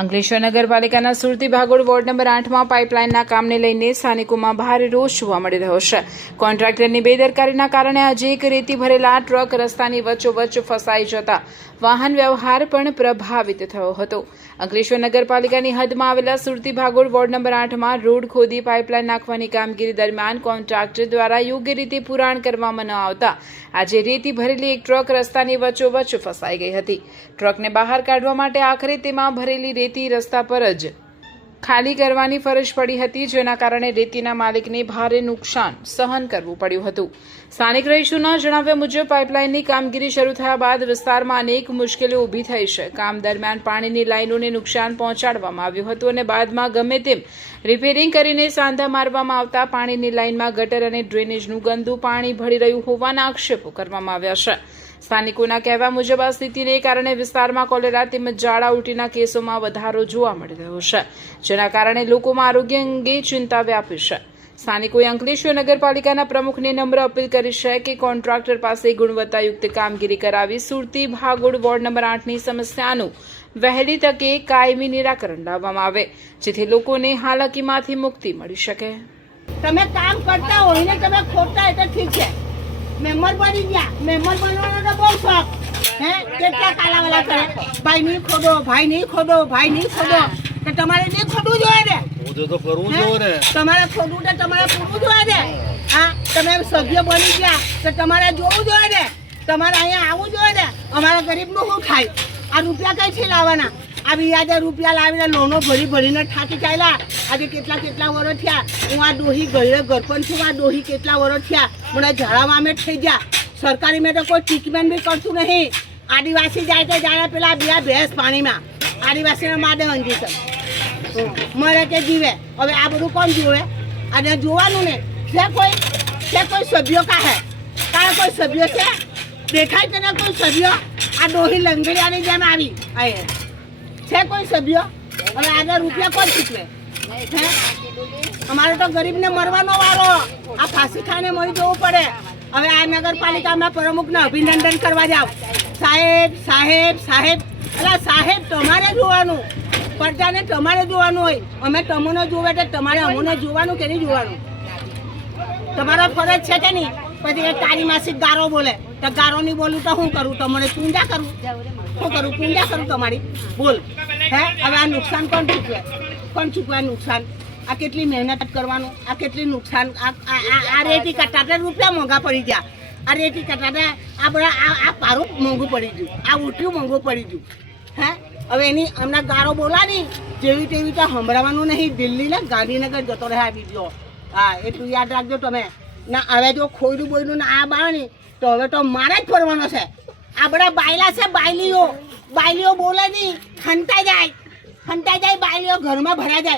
અંકલેશ્વર નગરપાલિકાના સુરતી ભાગોળ ward number 8માં પાઇપલાઇનના કામને લઈને સ્થાનિકોમાં ભારે રોષ જોવા મળી રહ્યો છે। કોન્ટ્રાક્ટરની બેદરકારીના કારણે આજે એક રેતી ભરેલા ટ્રક રસ્તાની વચ્ચોવચ્ચ ફસાઈ જતા વાહન વ્યવહાર પણ પ્રભાવિત થયો હતો। અંકલેશ્વર નગરપાલિકાની હદમાં આવેલા સુરતી ભાગોળ વોર્ડ નંબર 8માં રોડ ખોદી પાઇપલાઇન નાખવાની કામગીરી દરમિયાન કોન્ટ્રાક્ટર દ્વારા યોગ્ય રીતે પુરાણ કરવામાં ન આવતા આજે રેતી ભરેલી એક ટ્રક રસ્તાની વચ્ચોવચ્ચ ફસાઈ ગઈ હતી। ટ્રકને બહાર કાઢવા માટે આખરે તેમાં ભરેલી રેતી રસ્તા પર જ ખાલી કરવાની ફરજ પડી હતી, જેના કારણે રેતીના માલિકને ભારે નુકસાન સહન કરવું પડ્યું હતું। સ્થાનિક રહીશોના જણાવ્યા મુજબ પાઇપલાઇનની કામગીરી શરૂ થયા બાદ વિસ્તારમાં અનેક મુશ્કેલીઓ ઊભી થઈ છે। કામ દરમિયાન પાણીની લાઇનોને નુકસાન પહોંચાડવામાં આવ્યું હતું અને બાદમાં ગમે તેમ રિપેરિંગ કરીને સાંધા મારવામાં આવતા પાણીની લાઇનમાં ગટર અને ડ્રેનેજનું ગંદુ પાણી ભળી રહ્યું હોવાના આક્ષેપો કરવામાં આવ્યા છે। સ્થાનિકોના કહેવા મુજબ આ સ્થિતિને કારણે વિસ્તારમાં કોલેરા તેમજ ઝાડા ઉલટીના કેસોમાં વધારો જોવા મળી રહ્યો છે, જેના કારણે લોકોમાં આરોગ્ય અંગે ચિંતા વ્યાપી છે। સ્થાનિકોએ અંકલેશ્વર નગરપાલિકાના પ્રમુખને નમ્ર અપીલ કરી છે કે કોન્ટ્રાક્ટર પાસે ગુણવત્તાયુક્ત કામગીરી કરાવી સુરતી ભાગોળ વોર્ડ નંબર 8ની સમસ્યાનું વહેલી તકે કાયમી નિરાકરણ લાવવામાં આવે, જેથી લોકોને હાલાકીમાંથી મુક્તિ મળી શકે। તમે કામ કરતા હોય ને તમે ખોટા એટલે ઠીક છે, મેમ્બર બની ગયા, મેમ્બર બનવાનો તો બહુ શોખ હે, કેટલા કાલાવાલા કરે, ભાઈ નહીં ખોદો, ભાઈ નહીં ખોદો, ભાઈ નહીં ખોદો, તો તમારે નહીં ખોદવું જોઈએ ને, તો કરવું જોઈએ ને, તમારે ખોદવું તો તમારે પૂરવું જોઈએ ને। હા, તમે સભ્ય બની ગયા તો તમારે જોવું જોઈએ ને, તમારે અહીંયા આવવું જોઈએ ને। અમારા ગરીબનું શું થાય? આ રૂપિયા કઈથી લાવવાના? આ વ્યાજે રૂપિયા લાવીને લોનો ભરીને થાકી ચાલ્યા। આજે કેટલા વર્ષ થયા હું આ ડોહી ઘરપણ છું, આ ડોહી કેટલા વર્ષ થયા મને ઝાડામાં અમે થઈ ગયા। સરકારી મેં તો કોઈ ટ્રીટમેન્ટ બી કરતું નહીં। આદિવાસી જાય તો જાય પેલા બે ભેંસ પાણીમાં, આદિવાસીને માદે અંજી છે, મરે કે જીવે। હવે આ બધું કોણ જોવે? અને જોવાનું ને છે કોઈ સભ્યો કાહે તારા કોઈ સભ્યો છે? દેખાય તને કોઈ સભ્યો? આ ડોહી લંગડિયાની જેમ આવી છે કોઈ સભ્યો? હવે આગળ રૂપિયા કોણ ચૂકવે? અમારે તો ગરીબને મરવાનો વારો, આ ફાંસી ખાઈને મરી જવું પડે। હવે આ નગરપાલિકામાં પ્રમુખને અભિનંદન કરવા જાવ, સાહેબ સાહેબ સાહેબ, એટલે સાહેબ તમારે જોવાનું, પ્રજાને તમારે જોવાનું હોય। અમે તમને જોવે તો તમારે અમને જોવાનું કે નહીં જોવાનું? તમારો ફરજ છે કે નહીં? પછી એ તારી માસી ગારો બોલે તો ગારો નહીં બોલું તો શું કરું? તમારે પૂંજા કરું? શું કરું? પૂંજા કરું તમારી? બોલ હે? હવે આ નુકસાન કોણ ચૂકવે? કોણ ચૂકવે નુકસાન? આ કેટલી મહેનત કરવાનું, આ કેટલી નુકસાન, આ રેતી કટાટે રૂપિયા મોંઘા પડી ગયા, આ રેતી કટાટે આ બધા આ પારું મોંઘું પડી ગયું, આ ઉઠ્યું મોંઘું પડી ગયું હે। હવે એની હમણાં ગારો બોલાની જેવી તેવી તો સંભળાવવાનું નહીં। દિલ્હી ને ગાંધીનગર જતો રહે આ બીજો। હા, એટલું યાદ રાખજો તમે ના। હવે જો ખોયલું બોયલું ના આ બાળની તો હવે તો મારે જ ફરવાનો છે। આ બધા બાયલા છે, બાયલીઓ બોલે નહીં, ખંતાઈ જાય બાયલીઓ ઘરમાં ભરા જાય।